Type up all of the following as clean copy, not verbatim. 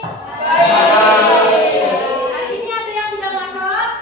Hari ini ada yang tidak masuk?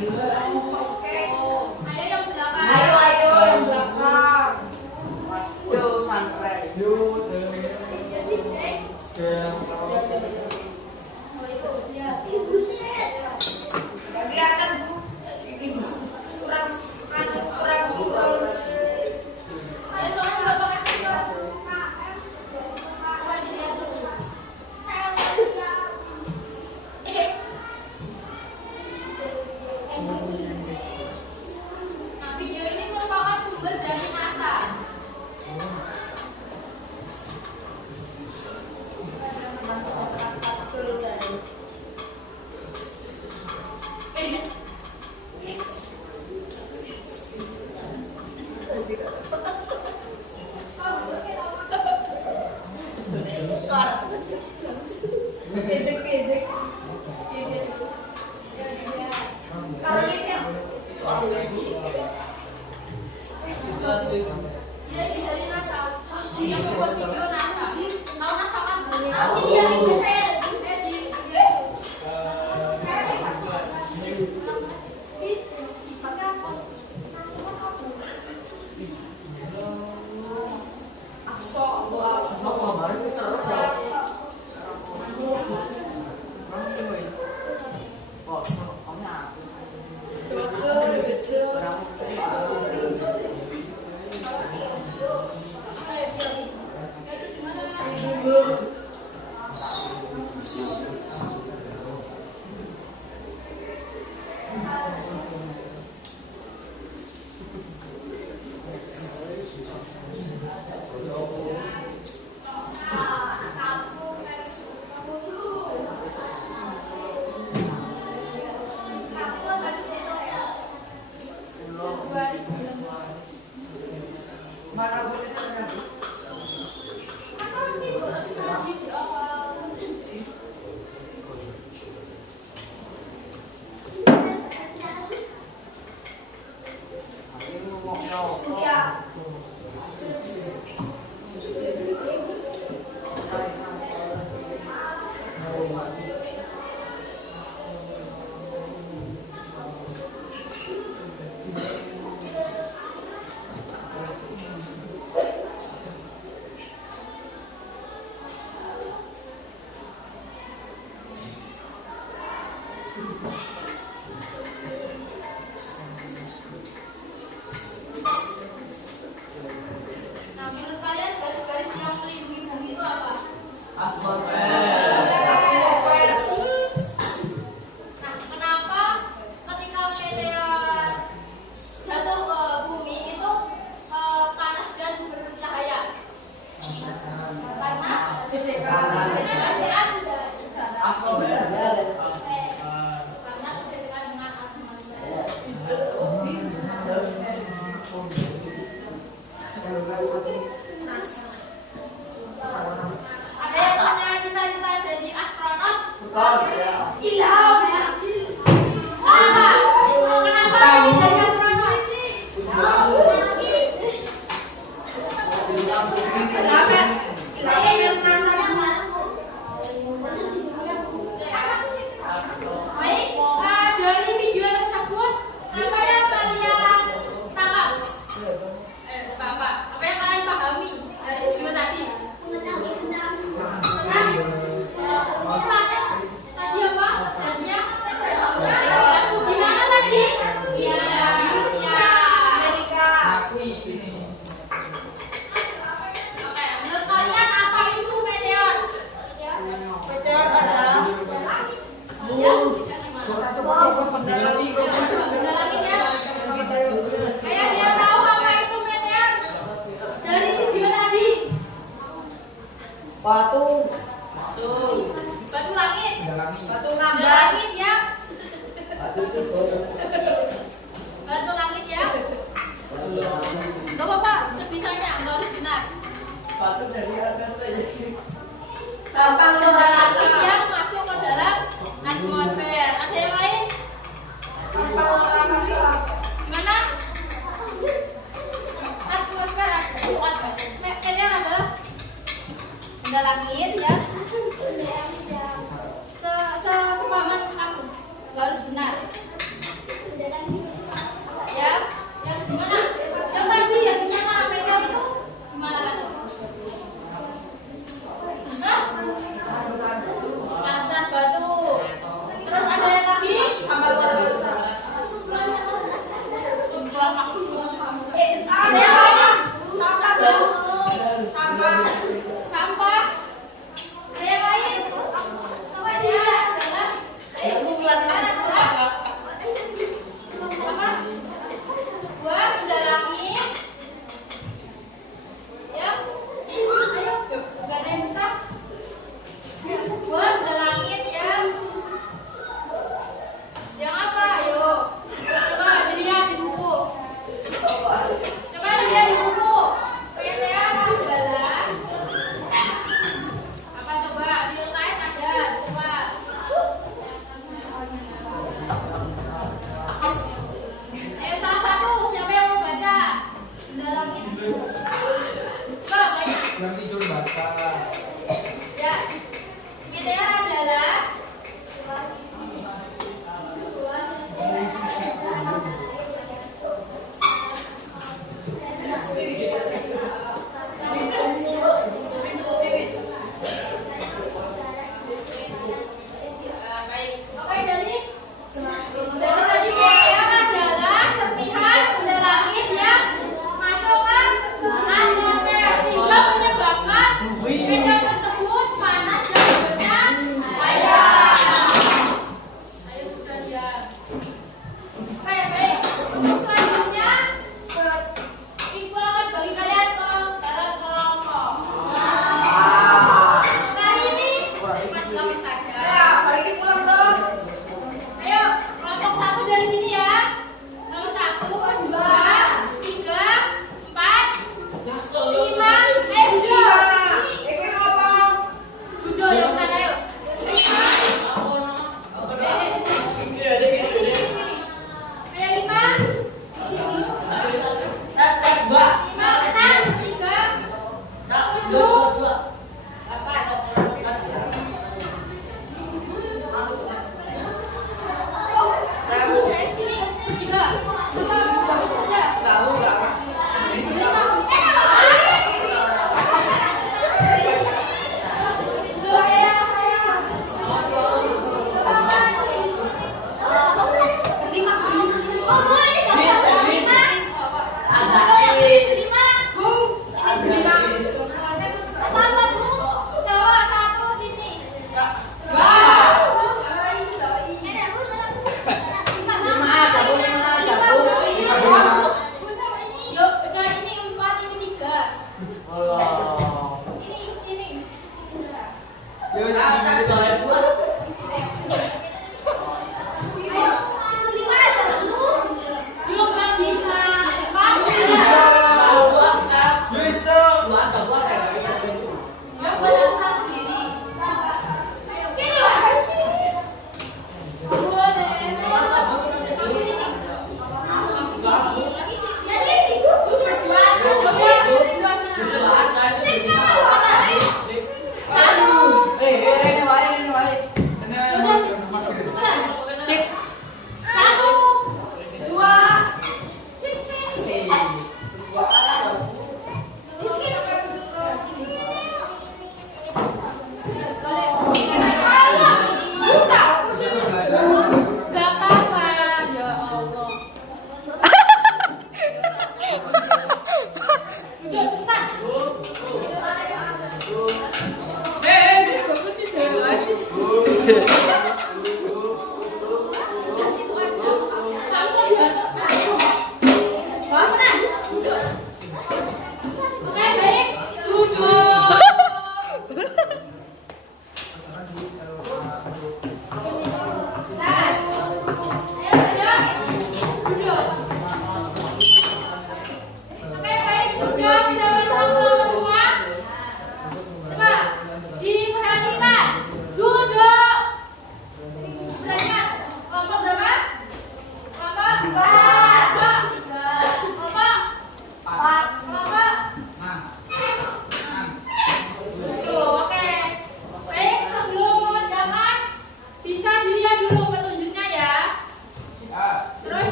Ayo yang belakang. Ayo yang belakang. Yo santai. Lagi akan Bu. Kurang turun. Ayo soalnya nggak pakai stiker. Coba dilihat dulu. Nah, video ini merupakan sumber dari NASA. Gesek-gesek. Iya sih dari NASA. Yang membuat video NASA. Tahu NASA kan? Tahu. Mana boleh Nah, menurut kalian garis-garis yang melindungi bumi itu apa? Nah, kenapa ketika meteor jatuh ke bumi itu panas dan bercahaya? Karena gesekan. perbedaan Aku karena perbedaan dengan atmosfer. Ada yang punya cita-cita jadi astronot? Ilham. Kenapa ingin jadi astronot? Baik, dari video tersebut apa yang kalian tangkap? Apa yang kalian pahami dari video tadi? Tadi apa? Jadinya gimana tadi? Iya. Amerika. Oke, menurut kalian apa itu meteor? Meteor adalah Ya, benar lagi. benar lagi ya. Kayak dia tahu apa itu meteor dari video tadi. Batu. Batu langit. Batu Batu ngambang. langit ya. Batu langit ya. Gak apa-apa, sebisanya, nggak harus benar. Sampah Benda luar langit angkasa. yang masuk ke dalam atmosfer. Ada yang lain? Sampah luar angkasa. Gimana? Atmosfer bukan meteor adalah benda langit ya. Sepahaman aku, nggak harus benar.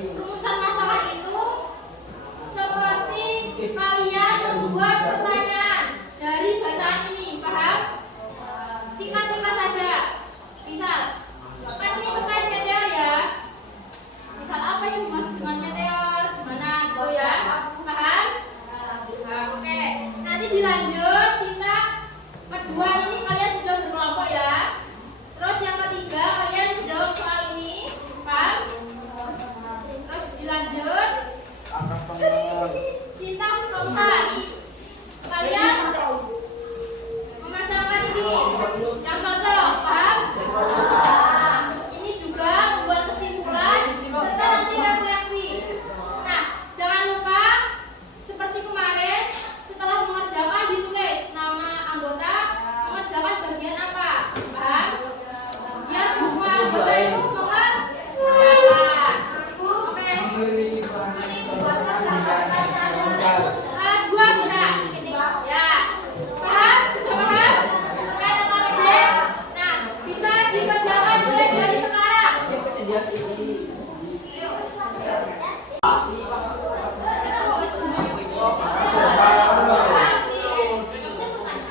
Rumusan masalah itu seperti kalian membuat pertanyaan dari bacaan ini, paham? Singkat-singkat saja. Misal, kan ini terkait meteor ya. Misal apa yang dimaksud dengan meteor? Mana gitu ya? Paham? Nah, oke. Nanti dilanjut, Sinta. Kedua ini kalian sudah berkelompok ya. Terus yang ketiga kalian menjawab soal ini, paham? Terus dilanjut. Sinta spontan. Kalian memasangkan ini yang cocok, paham? Ini juga membuat kesimpulan serta nanti refleksi. Nah, jangan lupa seperti kemarin setelah mengerjakan ditulis nama anggota mengerjakan bagian apa, paham? Biar semua anggota itu mengerjakan. Oke. Dua bisa. Ya. Paham? Sudah paham? Kayak KPD. Nah, bisa dikerjakan mulai dari sekarang.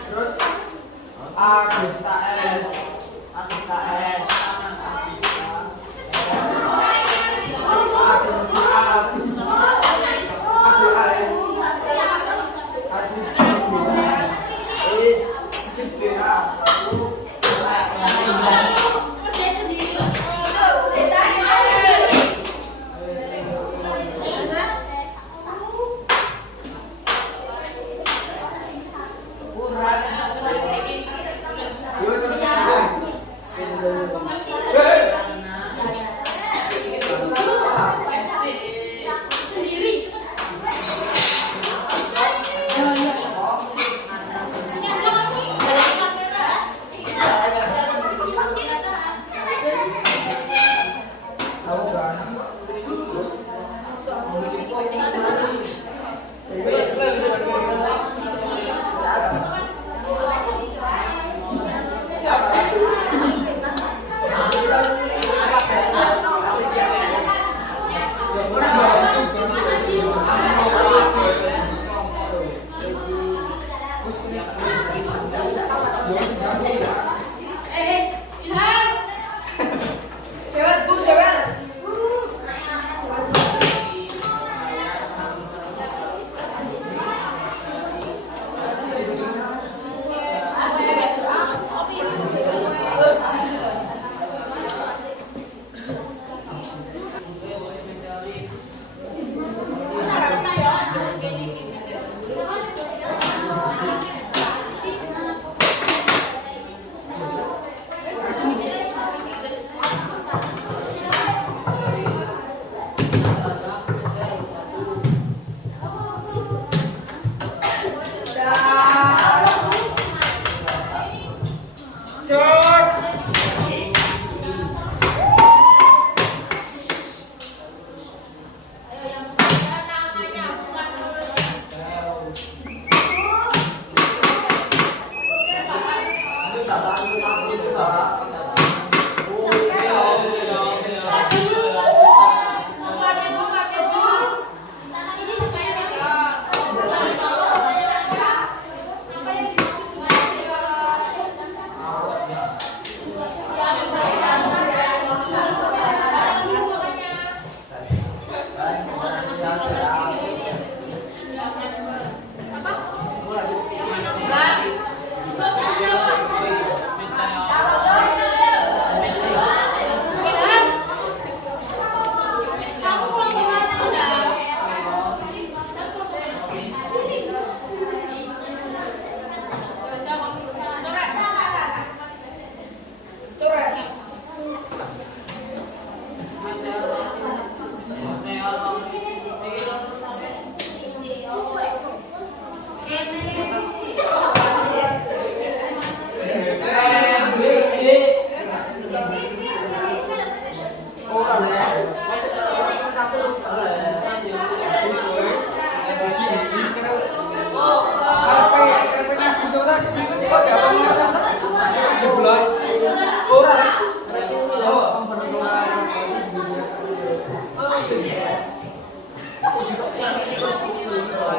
Terus Agesta S. Kerjain sendiri loh.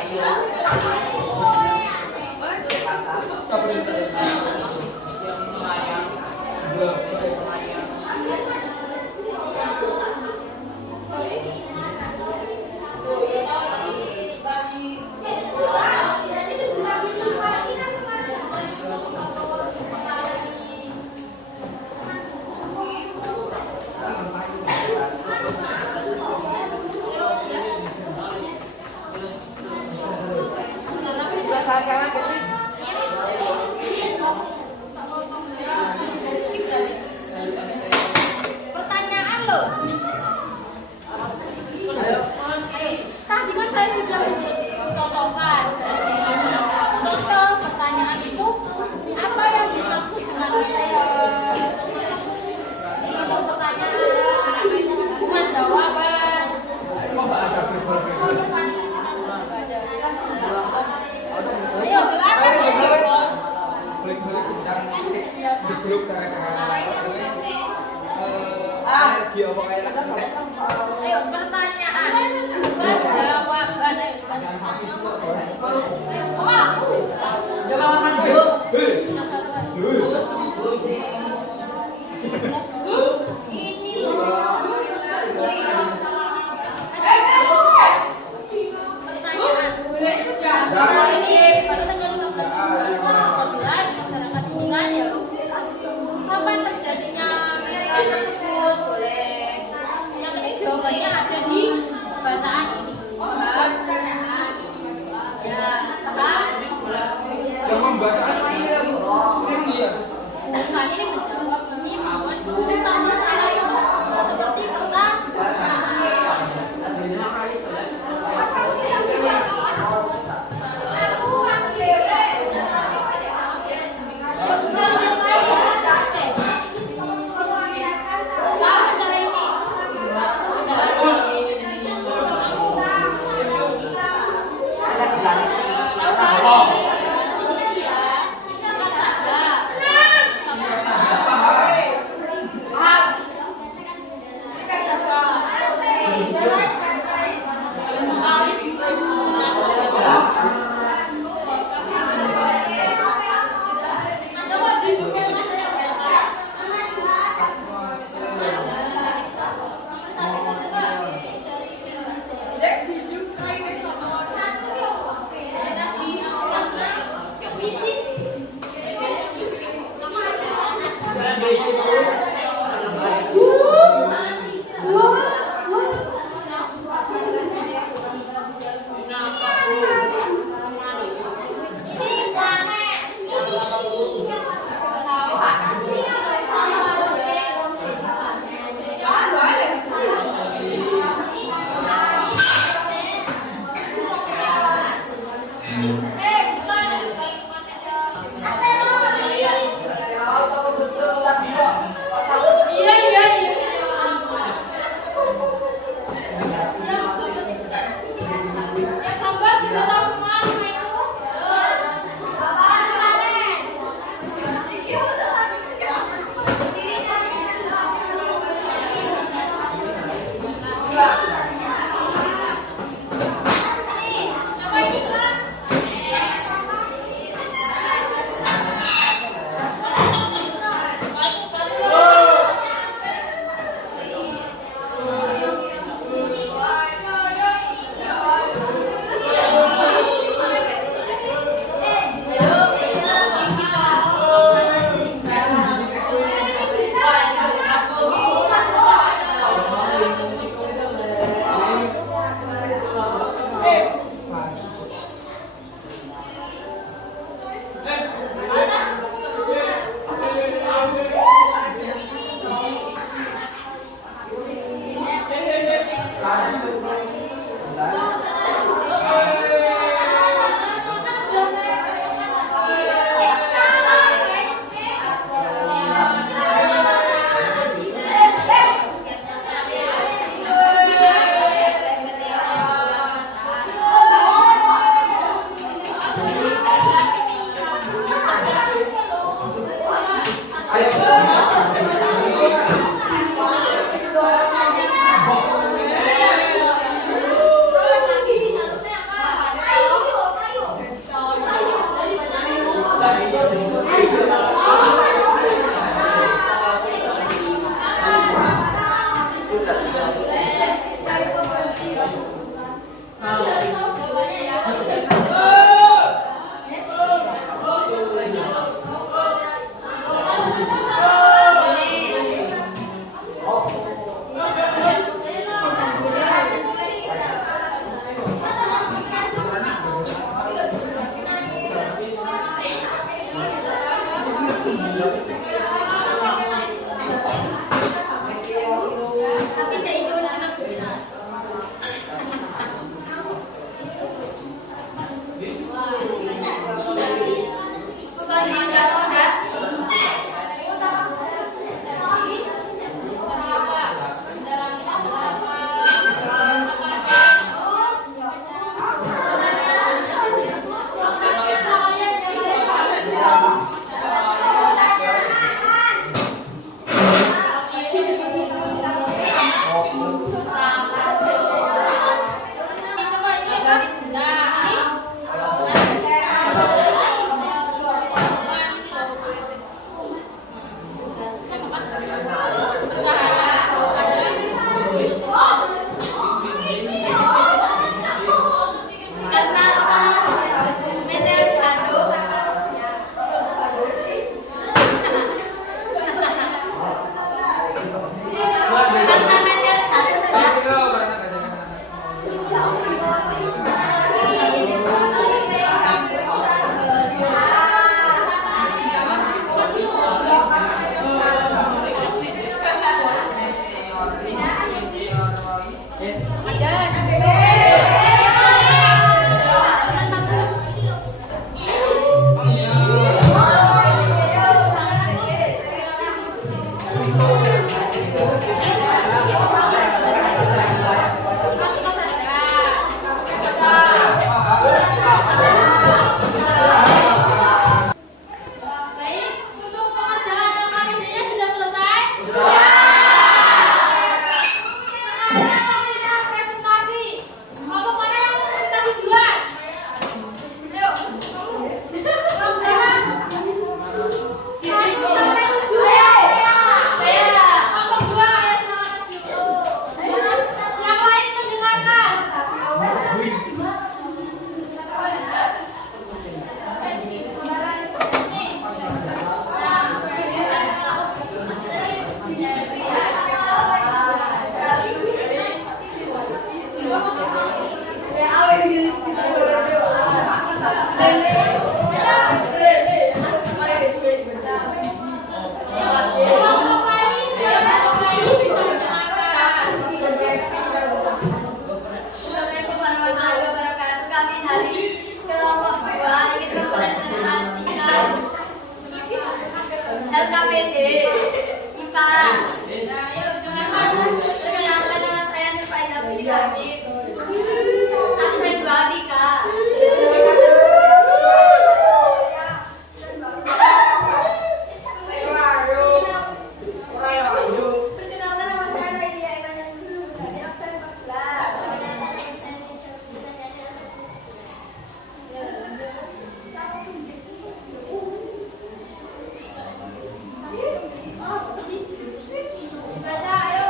Sudah Baik, untuk pengerjaan LKPD-nya sudah selesai. Sekarang kita presentasi. Kelompok mana yang mau presentasi duluan? Ayo, kamu. Kelompok berapa? 1 sampai 7. Kelompok 2, ayo silakan maju. Yang lain mendengarkan. Kelompok lain bisa mendengarkan. Assalamualaikum warahmatullahi wabarakatuh. Kami hari kelompok 2 ingin mempresentasikan LKPD IPA. Nah, ayo dengarkan. Perkenalkan, nama saya Nur Faiza Putri Habib. Absen 2 Dika. Perkenalkan, nama saya Raidia Iman dari absen 14. Baca, ayo.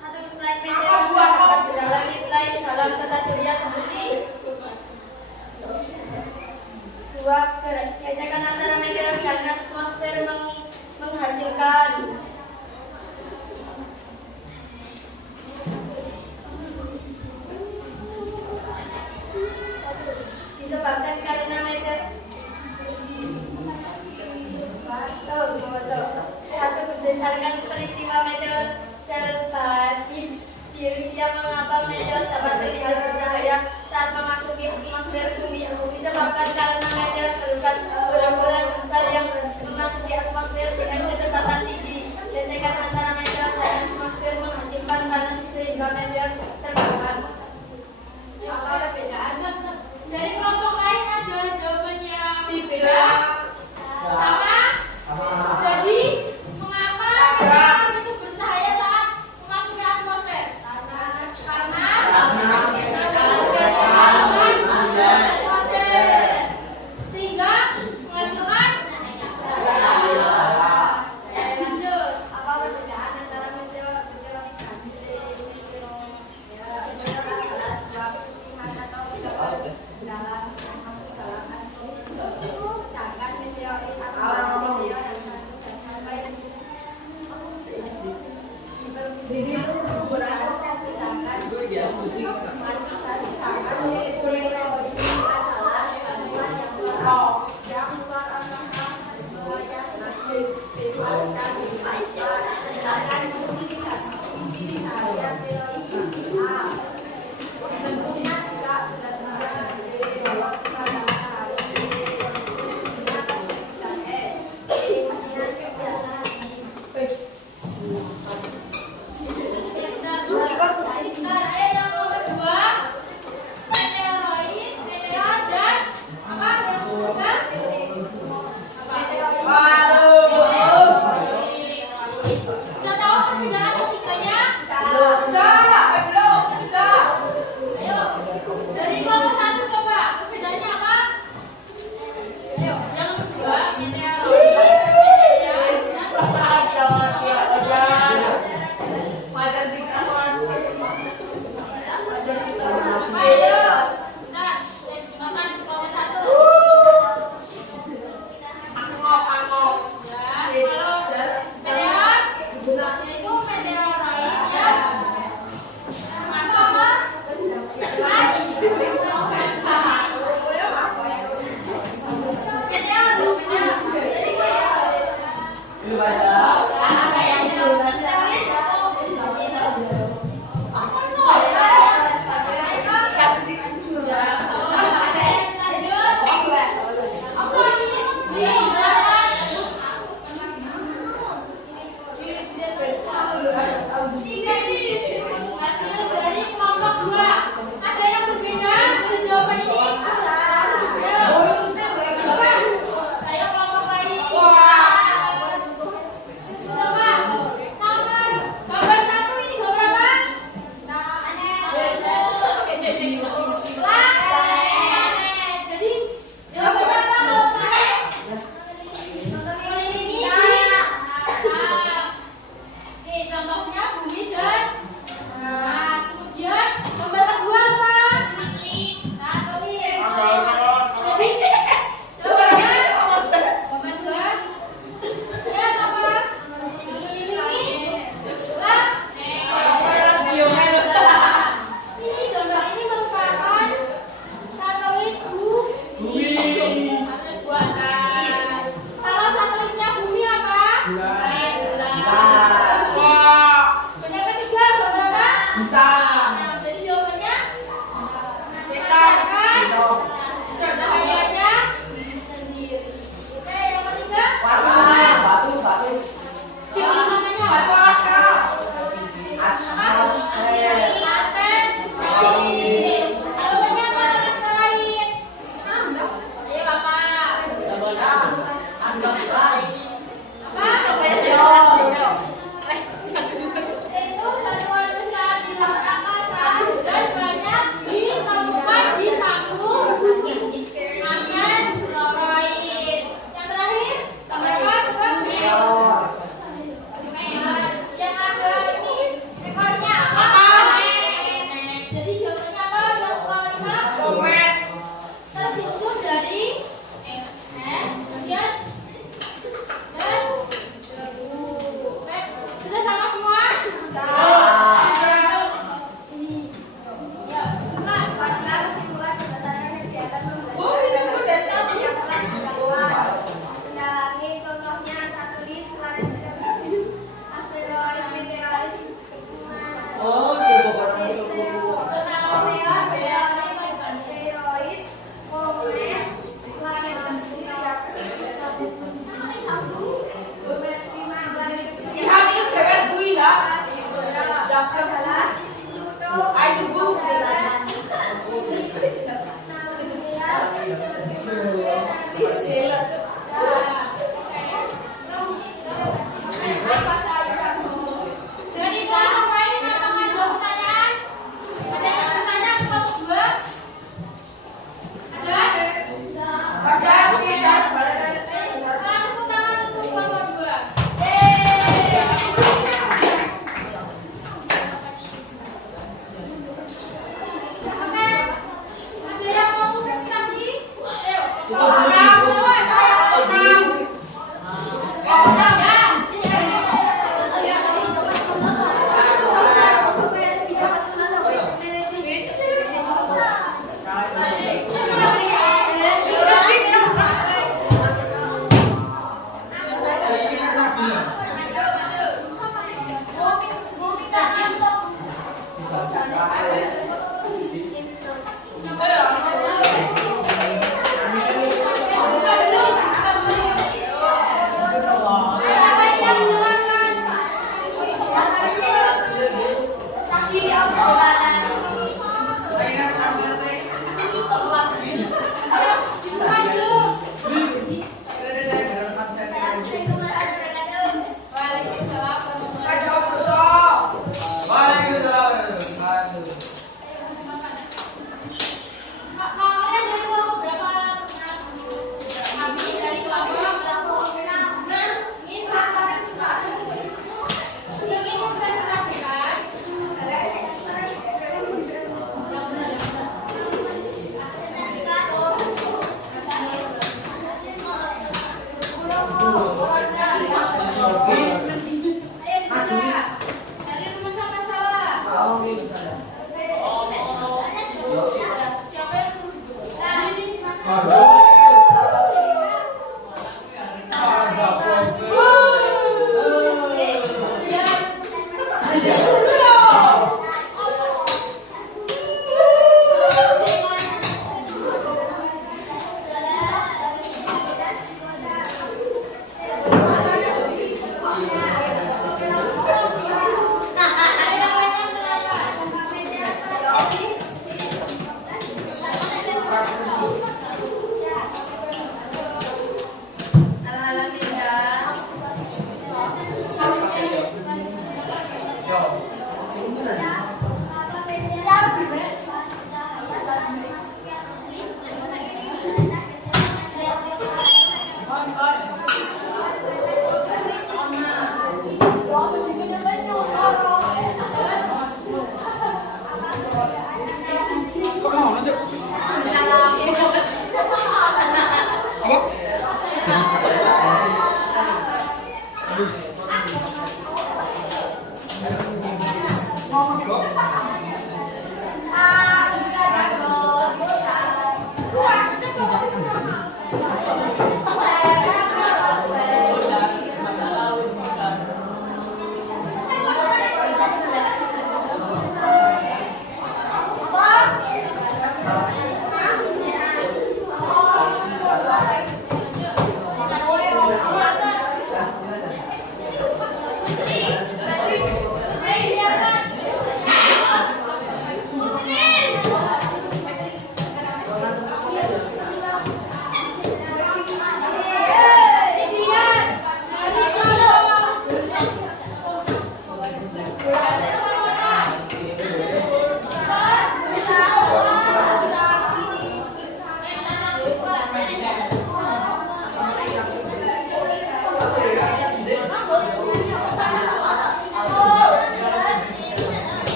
Satu slide meteor dapat berdalami dalam tata surya seperti dua gesekan antara meteor dan atmosfer menghasilkan disebabkan karena meteor satu berdasarkan peristiwa meteor Celsius yang mengapa meteor dapat terlihat bercahaya saat memasuki atmosfer bumi disebabkan karena meteor merupakan bola-bola besar yang memasuki atmosfer dengan kecepatan tinggi. Gesekan antara meteor dan atmosfer menghasilkan panas sehingga meteor terbakar. Apa perbedaan? Dari kelompok lain ada jawabannya tidak sama. Jadi mengapa meteor itu bercahaya saat memasuki atmosfer? Karena atmosfer sehingga menghasilkan lanjut. Apa perbedaan antara meteor Hasil dari kelompok 2. Ada yang berbeda dengan jawaban ini? Ayo. Coba. Ayo kelompok lain. Coba. Gambar 1 ini gambar apa? Jadi jawabannya apa kalau ini? Oke, contohnya bumi dan Mars. Kemudian gambar kedua apa? Satelit. Jadi jawabannya gambar 2. Ya apa? Ini gambar ini merupakan satelit bumi. Satelit buatan. Kalau satelitnya bumi apa? Yang ketiga gambar apa? Nah, jadi jawabannya kan cahayanya sendiri. Oke, yang ketiga namanya apa? Asteroid. Jawabannya apa? Asteroid. Ayo Bapak. Itu batuan besar di luar angkasa dan banyak ditemukan di satu asteroid. Yang terakhir, gambar apa? Coba. Yang ada ini ekornya apa? Jadi jawabannya apa? Yang kelima tersusun dari kemudian dan debu. Oke, sudah sama semua? Ya, nah, Kesimpulan berdasarkan kegiatan pembelajaran yang telah dilakukan. Mendalami contohnya satelit, planet, asteroid, meteorit, asteroid, komet, planet terbuka, komet 5 planet adalah Pluto, dari kelompok lain apakah ada pertanyaan? Ada yang bertanya ke kelompok 2? Ada? Tepuk tangan untuk kelompok 2. Enggak.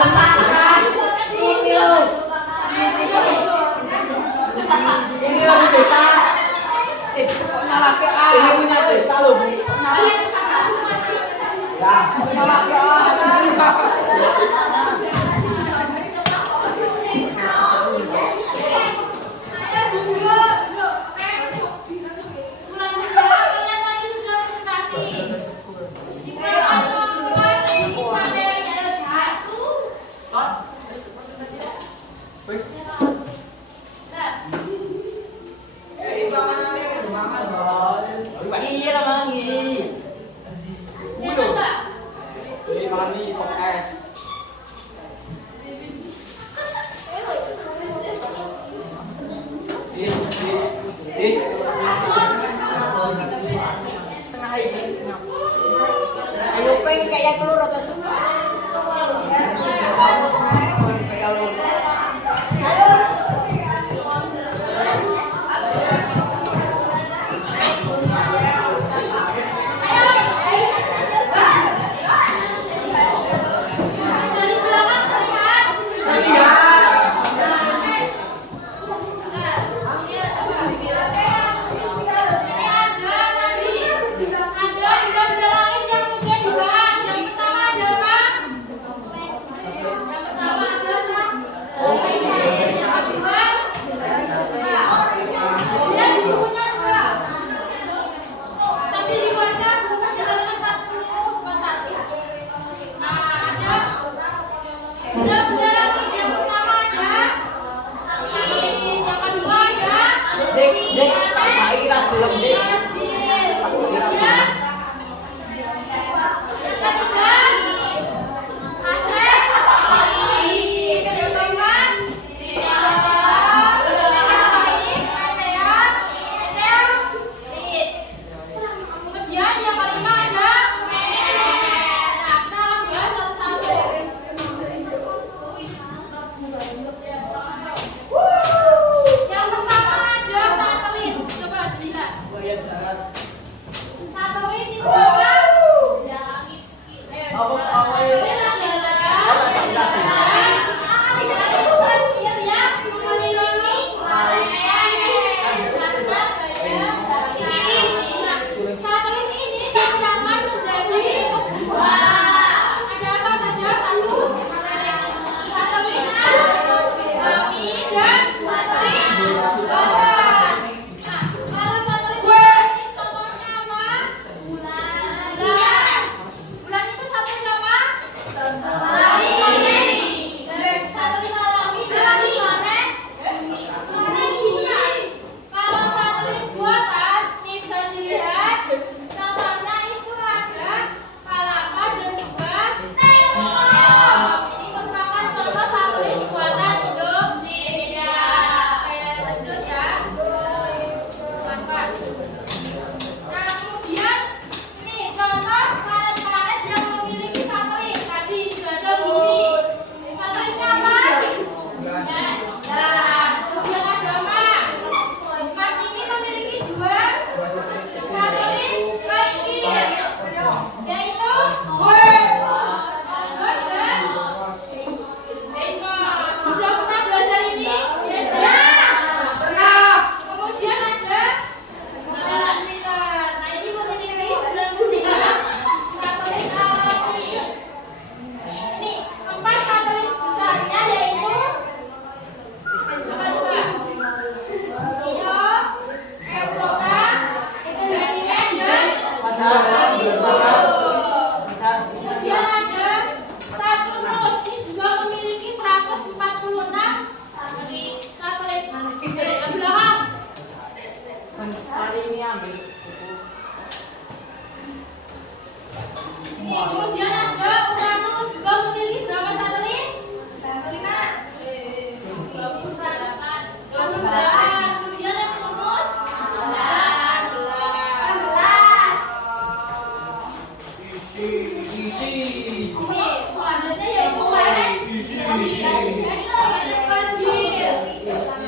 Sebentar. Ini loh Desta. Kok nyala ke A? Ini punya Desta loh. Ya, nyala ke A. Iya lah mangi. Ini malam ini kok es. Ayo peng kayak telur atau semua.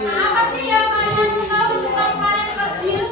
Apa sih yang kalian tahu tentang planet kecil?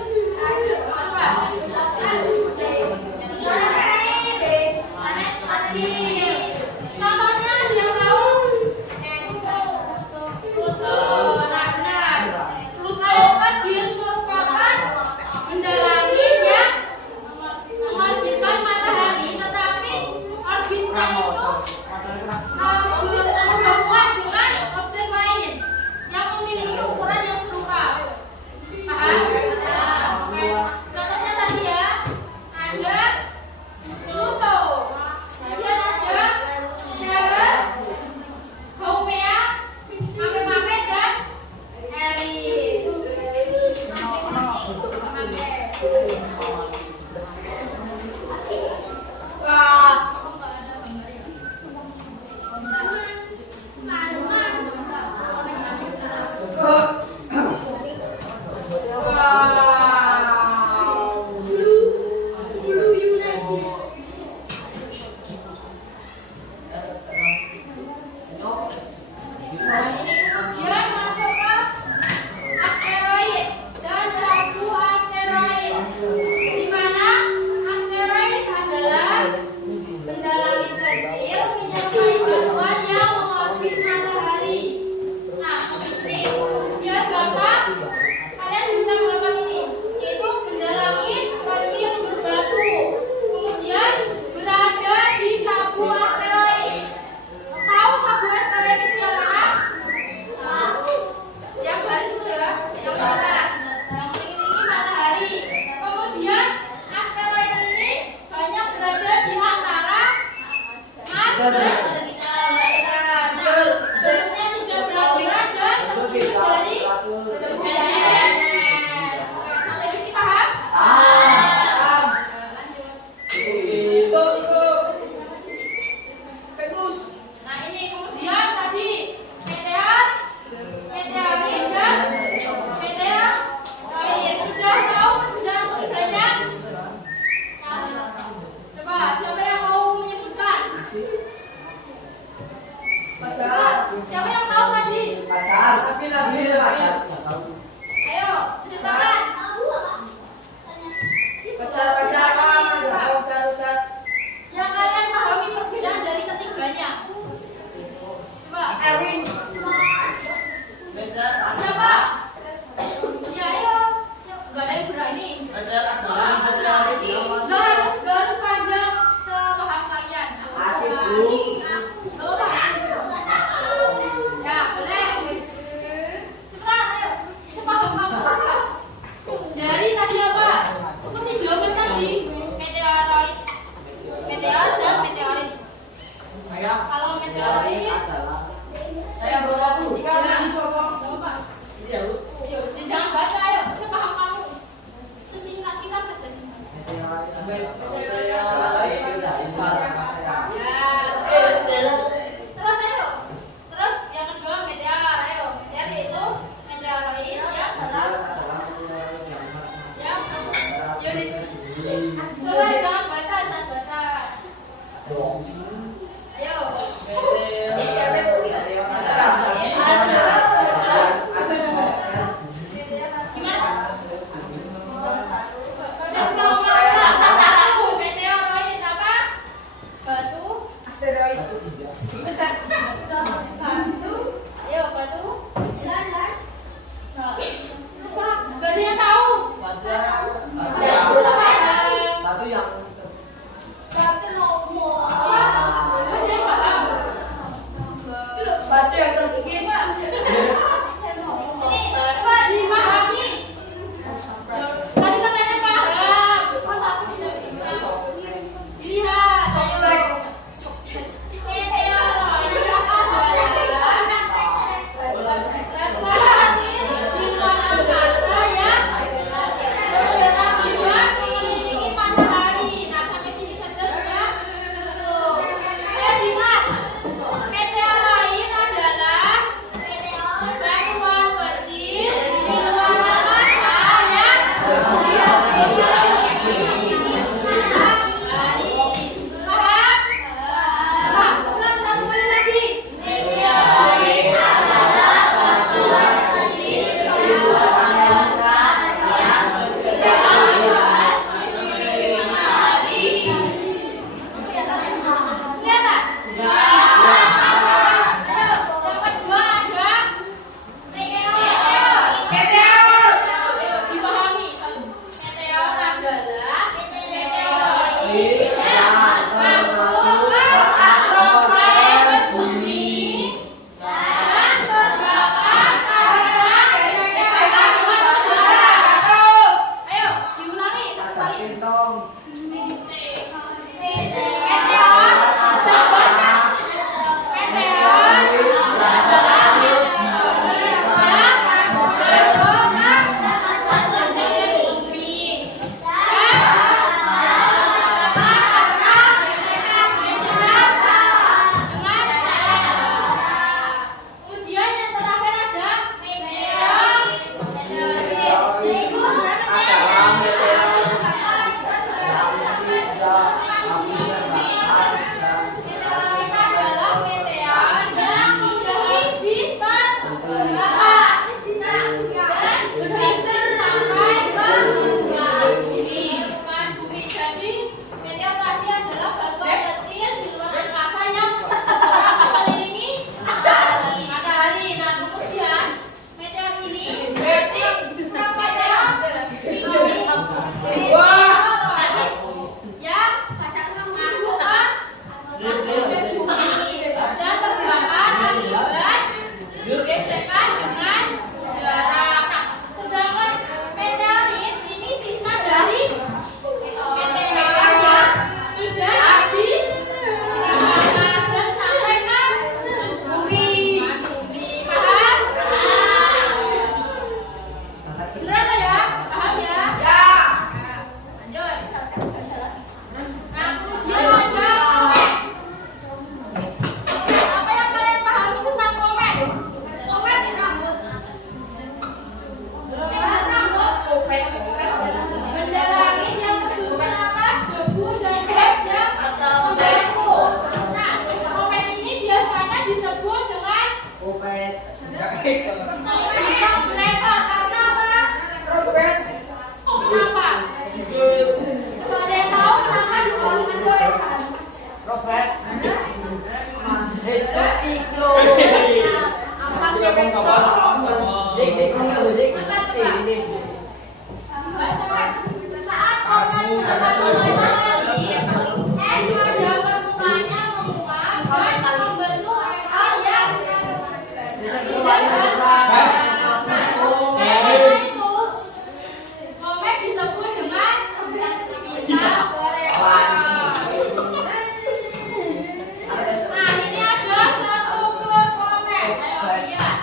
Siapa yang tahu tadi? Pacar. Tapi lagi Pacar. Nggak tahu. Ayo, tunjuk tangan. pacaran ada pacar. Yang kalian pahami perbedaan dari ketiganya. Coba. Erwin. Beda. Siapa? Ya ayo. Gak ada yang berani. Pacar adalah pacar itu. Garis panjang sepaham kalian. Asik, Aku. Bu. Gak apa-apa. Ya, boleh. Cepetan, ayo. Sepaham kamu. Dari tadi apa? Seperti jawaban tadi. Meteoroid. Meteor dan meteorit. Ayo. Kalau meteoroid, Saya bawa Bu. jika disokong, gak apa-apa. Ini ya Bu. Yuk, jangan baca, ayo. Sepaham kamu. Sesingkat-singkat saja. Ya, terus ayo. Terus yang kedua meteor, ayo. Meteor itu meteoroid yang dalam yang coba jangan baca. Ayo. Gimana? Siapa meteoroid apa? Batu. Asteroid. Ayo batu. Lupa. Gak ada yang tahu. Satu yang Ada yang paham. Batu yang terkikis. Ini coba dipahami. Tadi katanya paham. Cuma satu tidak bisa. Dilihat. Ayo. Meteoroid adalah Travel karena apa? Robert. Kenapa? Kalau ada yang tahu kenapa disebut travel? Robert. Itu iklo. Aman bebek sok. Dik, enggak lu, Dik. Ini. Saat korban lagi, es pada permukaannya menguap dan membentuk hal yang karena itu komik disebut dengan bintang berewang. Nah ini ada satu buah komik. Ayo lihat.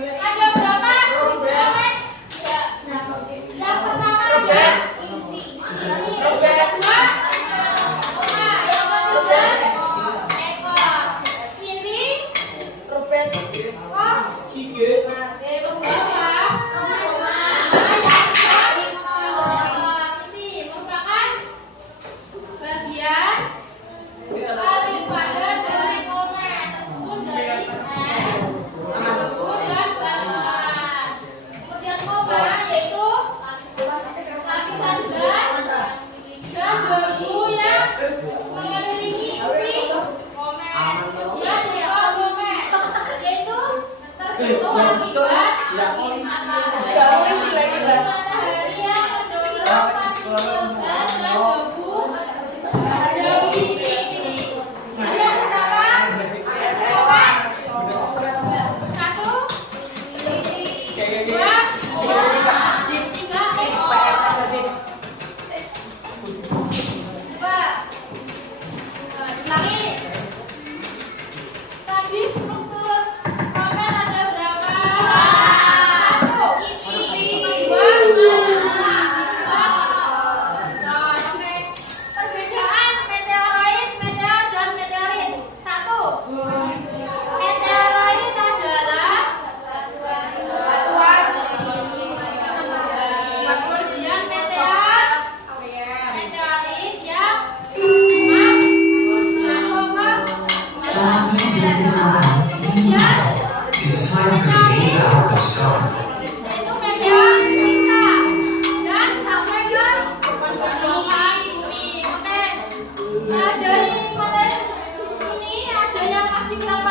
Ada berapa komik? Yang pertama ada ini. Yang kedua, nah yang ketiga ekor. Ini Robert. oh ini merupakan bagian paling padat dari komik, tersusun dari es, debu, dan batuan. Kemudian koma yaitu lapisan gas dan debu yang mengelilingi inti komik. Kemudian ekor komik yaitu terbentuk akibat Polisi lagi lah. matahari yang mendorong partikel gas dan debu menjauhi ini. Ini yang pertama, komik. Satu, dua, tiga, ekor. Coba. Ulangi. Tadi struktur komik ada berapa? Satu, dua, oke. Perbedaan meteoroid, meteor, dan meteorit. Satu, meteoroid adalah batuan. Kemudian meteor, meteorit yang cuma langsung kemudian It's time for the 8-hour discovery. itu meteor sisa dan sampai ke permukaan bumi. Oke. Nah dari materi ini ada yang masih kurang